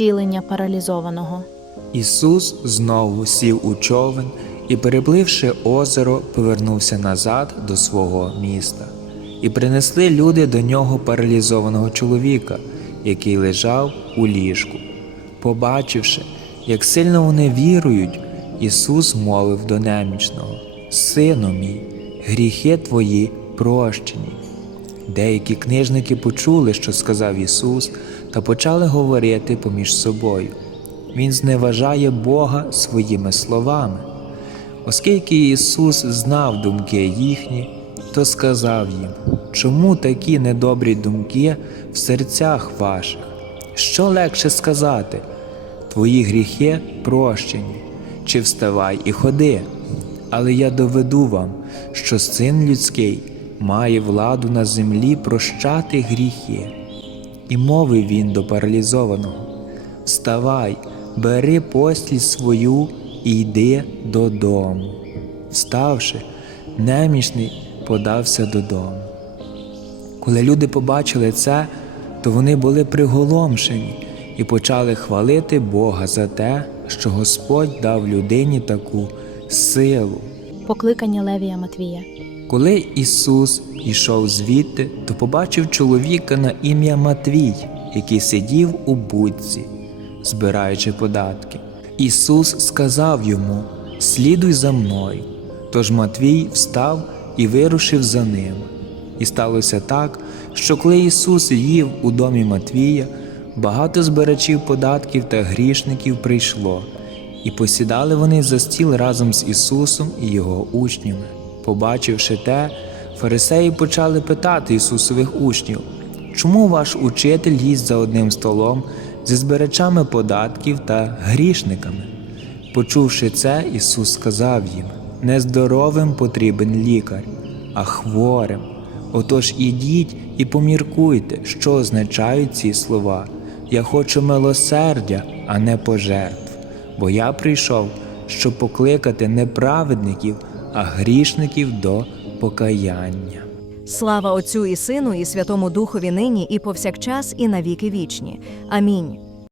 зцілення паралізованого. Ісус знову сів у човен і, перепливши озеро, повернувся назад до свого міста. І принесли люди до нього паралізованого чоловіка, який лежав у ліжку. Побачивши, як сильно вони вірують, Ісус мовив до немічного: Сину мій, гріхи твої прощені. Деякі книжники почули, що сказав Ісус, та почали говорити поміж собою. Він зневажає Бога своїми словами. Оскільки Ісус знав думки їхні, то сказав їм, чому такі недобрі думки в серцях ваших? Що легше сказати? Твої гріхи прощені, чи вставай і ходи. Але я доведу вам, що син людський має владу на землі прощати гріхи. І мовив він до паралізованого: Вставай, бери постіль свою і йди додому. Вставши, немічний подався додому. Коли люди побачили це, то вони були приголомшені і почали хвалити Бога за те, що Господь дав людині таку силу. Покликання Левія Матвія. Коли Ісус йшов звідти, то побачив чоловіка на ім'я Матвій, який сидів у будці, збираючи податки. Ісус сказав йому: Слідуй за мною. Тож Матвій встав і вирушив за ним. І сталося так, що коли Ісус їв у домі Матвія, багато збирачів податків та грішників прийшло, і посідали вони за стіл разом з Ісусом і Його учнями. Побачивши те, фарисеї почали питати Ісусових учнів, чому ваш учитель їсть за одним столом зі збирачами податків та грішниками? Почувши це, Ісус сказав їм: нездоровим потрібен лікар, а хворим. Отож ідіть і поміркуйте, що означають ці слова. Я хочу милосердя, а не пожертв, бо я прийшов, щоб покликати не праведників, а грішників до покаяння. Слава Отцю і Сину, і Святому Духові нині, і повсякчас, і навіки вічні. Амінь.